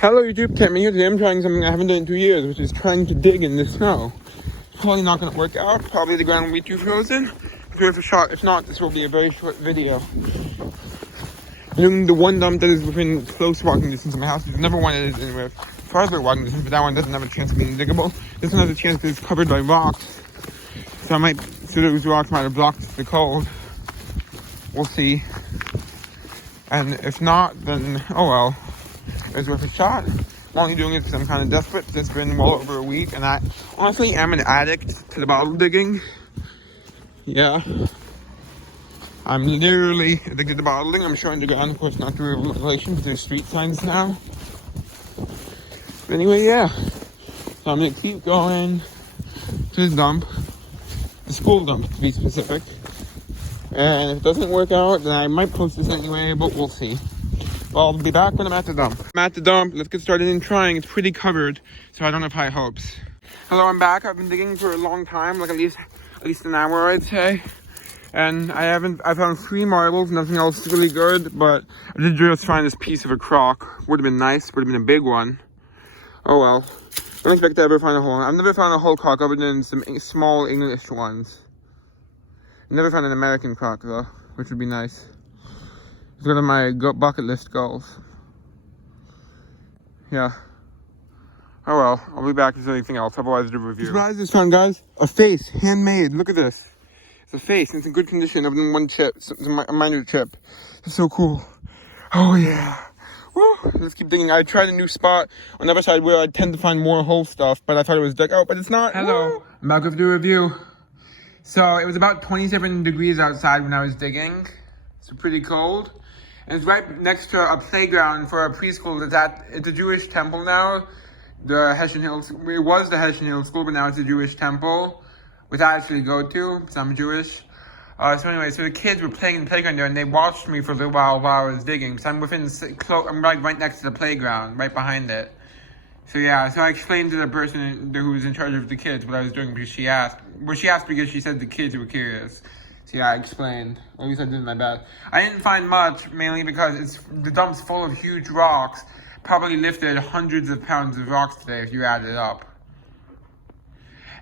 Hello YouTube, Tim here. Today I'm trying something I haven't done in 2 years, which is trying to dig in the snow. It's probably not going to work out. Probably the ground will be too frozen. Give it a shot. If not, this will be a very short video. I'm doing the one dump that is within close walking distance of my house. There's another one that is in with farther walking distance, but that one doesn't have a chance of being diggable. This one has a chance because it's covered by rocks. So those rocks might have blocked the cold. We'll see. And if not, then oh well. It's worth a shot. I'm only doing it because I'm kind of desperate. It's been well over a week, and I honestly am an addict to the bottle digging. Yeah. I'm literally addicted to bottle digging. I'm showing the ground, of course, not through relation, but there's street signs now. But anyway, yeah. So I'm going to keep going to the dump. The school dump, to be specific. And if it doesn't work out, then I might post this anyway, but we'll see. Well, I'll be back when I'm at the dump. I'm at the dump. Let's get started in trying. It's pretty covered, so I don't have high hopes. Hello, I'm back. I've been digging for a long time, like at least an hour, I'd say. And I found 3 marbles, nothing else really good, but I did just find this piece of a crock. Would have been nice, would have been a big one. Oh well. I don't expect to ever find a whole one. I've never found a whole crock other than some small English ones. I've never found an American crock though, which would be nice. It's one of my bucket list goals. Yeah. Oh well, I'll be back with anything else, otherwise the review. Surprise this found, guys. A face, handmade. Look at this. It's a face, it's in good condition, other than one chip, a minor chip. It's so cool. Oh yeah. Woo. Let's keep digging. I tried a new spot on the other side where I tend to find more whole stuff, but I thought it was dug out, but it's not. Hello. Woo. I'm back with the review. So it was about 27 degrees outside when I was digging. It's pretty cold. And it's right next to a playground for a preschool it's a Jewish temple now. The Hessian Hills, it was the Hessian Hills School, but now it's a Jewish temple, which I actually go to, because I'm Jewish. So anyway, so the kids were playing in the playground there, and they watched me for a little while I was digging. So I'm I'm right next to the playground, right behind it. So yeah, so I explained to the person who was in charge of the kids what I was doing because she asked. Well, she asked because she said the kids were curious. So yeah, I explained. At least I did my best. I didn't find much, mainly because the dump's full of huge rocks. Probably lifted hundreds of pounds of rocks today if you add it up.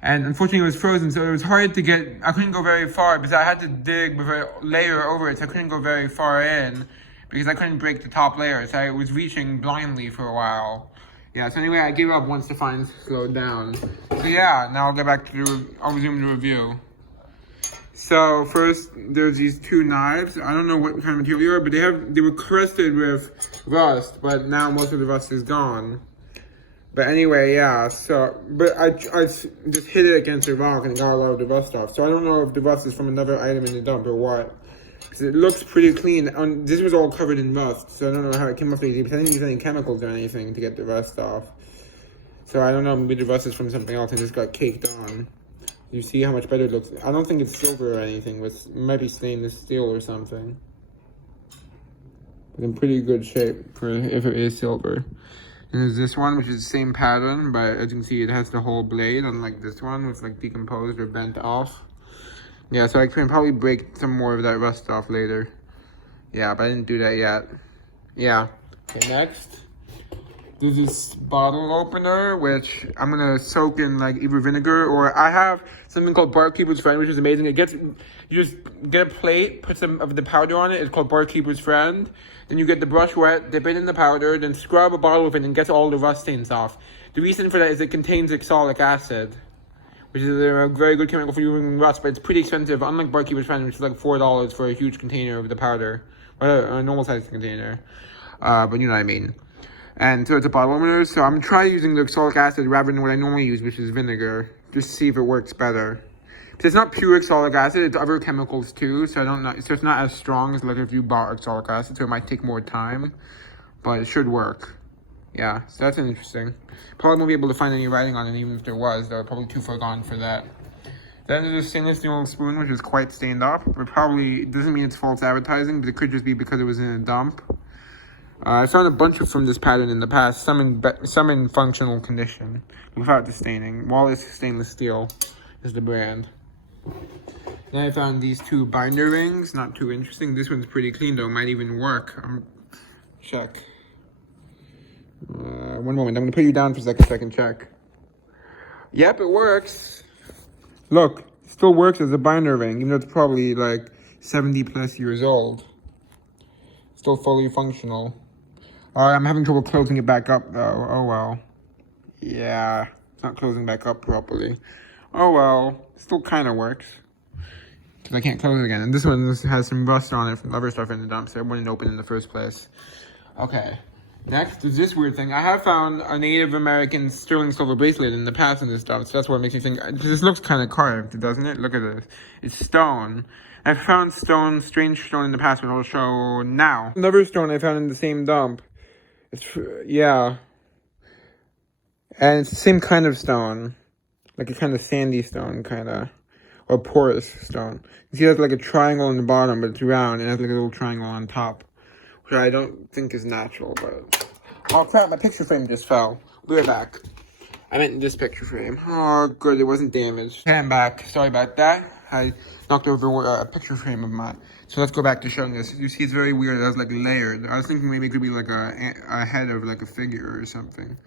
And unfortunately it was frozen, so it was hard to get, I couldn't go very far because I had to dig with a layer over it, so I couldn't go very far in because I couldn't break the top layer, so I was reaching blindly for a while. Yeah, so anyway, I gave up once the fines slowed down. So yeah, now I'll get back to I'll resume the review. So first, there's these 2 knives. I don't know what kind of material they are, but they were crusted with rust, but now most of the rust is gone. But anyway, yeah, so, but I just hit it against a rock and it got a lot of the rust off. So I don't know if the rust is from another item in the dump or what. Because it looks pretty clean. This was all covered in rust, so I don't know how it came off easy, but I didn't use any chemicals or anything to get the rust off. So I don't know, maybe the rust is from something else and just got caked on. You see how much better it looks. I don't think it's silver or anything, but it might be stainless steel or something. But in pretty good shape for if it is silver. And there's this one, which is the same pattern, but as you can see, it has the whole blade, unlike this one, which is like decomposed or bent off. Yeah, so I can probably break some more of that rust off later. Yeah, but I didn't do that yet. Yeah. Okay, next. There's this bottle opener, which I'm gonna soak in like either vinegar or I have something called Barkeeper's Friend, which is amazing. You just get a plate, put some of the powder on it. It's called Barkeeper's Friend. Then you get the brush wet, dip it in the powder, then scrub a bottle with it and get all the rust stains off. The reason for that is it contains oxalic acid, which is a very good chemical for removing rust, but it's pretty expensive. Unlike Barkeeper's Friend, which is like $4 for a huge container of the powder, or a normal sized container. But you know what I mean. And so it's a bottle opener, so I'm trying using the oxalic acid rather than what I normally use, which is vinegar, just to see if it works better. Because it's not pure oxalic acid, it's other chemicals too, so it's not as strong as like if you bought oxalic acid, so it might take more time, but it should work. Yeah, so that's interesting. Probably won't be able to find any writing on it, even if there was, though, probably too far gone for that. Then there's a stainless steel spoon, which is quite stained up, but probably doesn't mean it's false advertising, but it could just be because it was in a dump. I found a bunch from this pattern in the past, some in functional condition, without the staining. Wallace Stainless Steel is the brand. Then I found these 2 binder rings, not too interesting. This one's pretty clean though, might even work. Check. One moment. I'm going to put you down for a second so I can check. Yep, it works. Look, it still works as a binder ring, even though it's probably like 70 plus years old. Still fully functional. I'm having trouble closing it back up though. Oh well. Yeah, it's not closing back up properly. Oh well, still kind of works. Because I can't close it again. And this one has some rust on it from other stuff in the dump, so it wouldn't open in the first place. Okay. Next is this weird thing. I have found a Native American sterling silver bracelet in the past in this dump, so that's what makes me think. This looks kind of carved, doesn't it? Look at this. It's stone. I've found stone, strange stone in the past, which I'll show now. Another stone I found in the same dump. Yeah. And it's the same kind of stone. Like a kind of sandy stone, kind of. Or porous stone. You see it has like a triangle on the bottom, but it's round, and it has like a little triangle on top. Which I don't think is natural, but... Oh crap, my picture frame just fell. We'll be right back. I meant this picture frame. Oh, good, it wasn't damaged. Okay, I'm back. Sorry about that. I knocked over a picture frame of mine. So let's go back to showing this. You see it's very weird. It was like layered. I was thinking maybe it could be like a head of like a figure or something.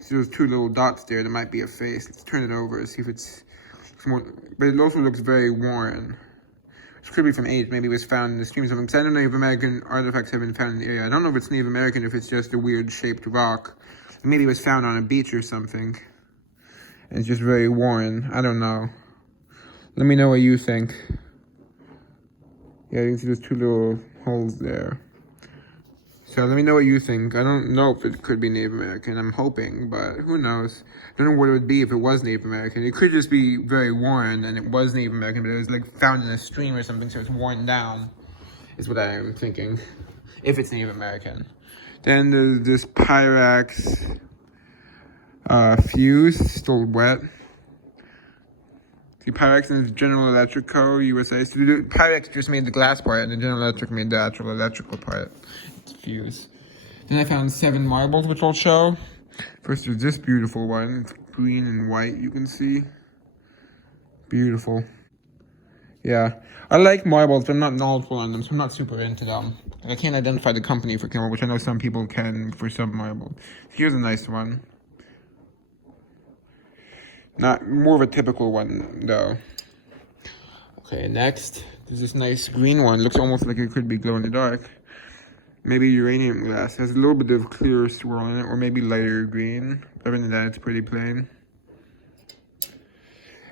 See those two little dots there? That might be a face. Let's turn it over and see if it's more... But it also looks very worn. It could be from age. Maybe it was found in the stream or something. Because I don't know if Native American artifacts have been found in the area. I don't know if it's Native American, if it's just a weird shaped rock. Maybe it was found on a beach or something. And it's just very worn. I don't know. Let me know what you think. Yeah, you can see those two little holes there. So let me know what you think. I don't know if it could be Native American. I'm hoping, but who knows? I don't know what it would be if it was Native American. It could just be very worn, and it was Native American, but it was like found in a stream or something, so it's worn down, is what I am thinking, if it's Native American. Then there's this Pyrex fuse, still wet. See, Pyrex and General Electric Co. USA. So Pyrex just made the glass part, and the General Electric made the actual electrical part. It's fuse. Then I found 7 marbles, which I'll show. First, there's this beautiful one. It's green and white, you can see. Beautiful. Yeah. I like marbles, but I'm not knowledgeable on them, so I'm not super into them. I can't identify the company for camera, which I know some people can for some marbles. Here's a nice one. Not more of a typical one, though. Okay, next, there's this nice green one. Looks almost like it could be glow in the dark. Maybe uranium glass. It has a little bit of clear swirl in it, or maybe lighter green. Other than that, it's pretty plain.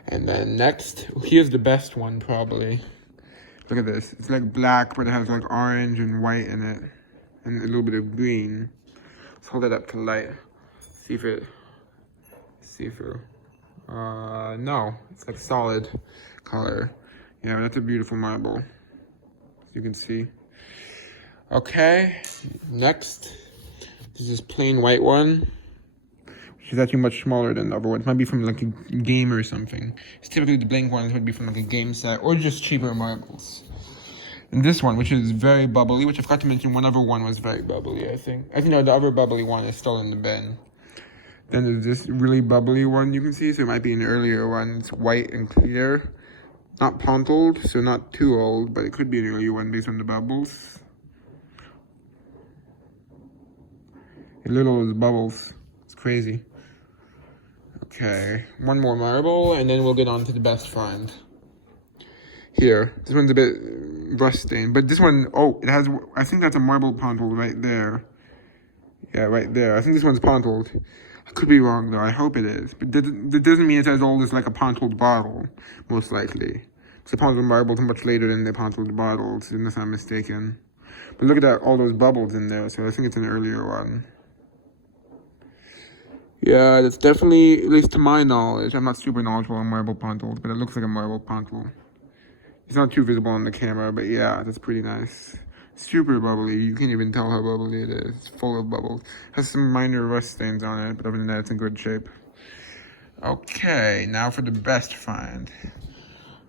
And then next, here's the best one, probably. Look at this. It's like black, but it has like orange and white in it. And a little bit of green. Let's hold it up to light. See if it... See-through. No, it's like solid color. Yeah, that's a beautiful marble, as you can see. Okay, next, this is plain white one, which is actually much smaller than the other ones. Might be from like a game or something. It's typically the blank ones would be from like a game set or just cheaper marbles. And this one, which is very bubbly, which I forgot to mention, one other one was very bubbly, I think. I think no, the other bubbly one is still in the bin. Then there's this really bubbly one you can see, so it might be an earlier one. It's white and clear. Not pontled, so not too old, but it could be an earlier one based on the bubbles. Little as bubbles. It's crazy. Okay, one more marble, and then we'll get on to the best find. Here, this one's a bit rust stained, but this one, oh, it has, I think that's a marble pontled right there. Yeah, right there. I think this one's pontled. I could be wrong, though. I hope it is. But that doesn't mean it's as old as, like, a pontled bottle, most likely. Because the pontled marbles are much later than the pontled bottles, unless I'm mistaken. But look at that, all those bubbles in there, so I think it's an earlier one. Yeah, that's definitely, at least to my knowledge, I'm not super knowledgeable on marble pontles, but it looks like a marble pontle. It's not too visible on the camera, but yeah, that's pretty nice. Super bubbly. You can't even tell how bubbly it is. It's full of bubbles. Has some minor rust stains on it, but other than that, it's in good shape. Okay, now for the best find.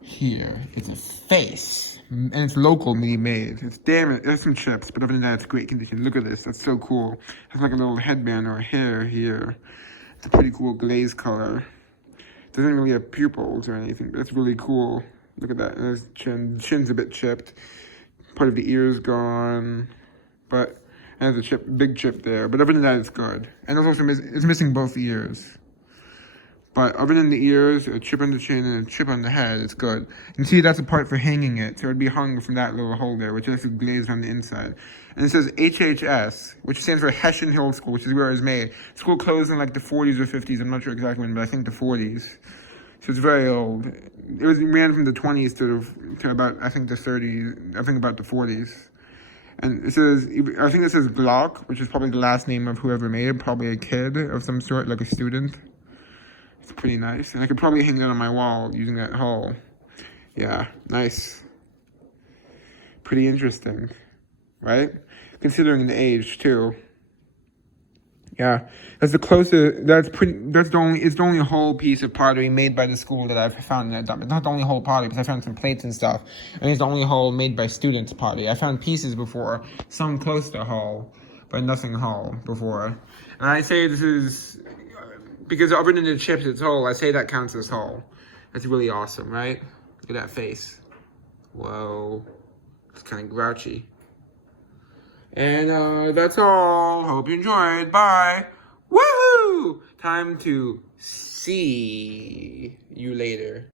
Here is a face, and it's locally made. It's there's some chips, but other than that, it's great condition. Look at this. That's so cool. It has like a little headband or hair here. It's a pretty cool glaze color. It doesn't really have pupils or anything, but it's really cool. Look at that. And his chin's a bit chipped. Part of the ear's gone, but And there's a chip, big chip there. But other than that, it's good. And it's also it's missing both ears. But other than the ears, a chip on the chin, and a chip on the head, it's good. And see, that's a part for hanging it. So it would be hung from that little hole there, which is glazed on the inside. And it says HHS, which stands for Hessian Hill School, which is where it was made. School closed in like the 40s or 50s. I'm not sure exactly when, but I think the 40s. So it's very old. It ran from the 20s to about, I think, the 30s. I think about the 40s. And it says, I think it says Glock, which is probably the last name of whoever made it. Probably a kid of some sort, like a student. It's pretty nice. And I could probably hang that on my wall using that hole. Yeah, nice. Pretty interesting, right? Considering the age, too. Yeah, that's the closest. It's the only whole piece of pottery made by the school that I've found in that dump. It's not the only whole pottery, because I found some plates and stuff. And it's the only whole made by students pottery. I found pieces before, some close to whole, but nothing whole before. And I say this is because other than the chips, it's whole. I say that counts as whole. That's really awesome, right? Look at that face. Whoa, it's kind of grouchy. And that's all. Hope you enjoyed. Bye. Woohoo! Time to see you later.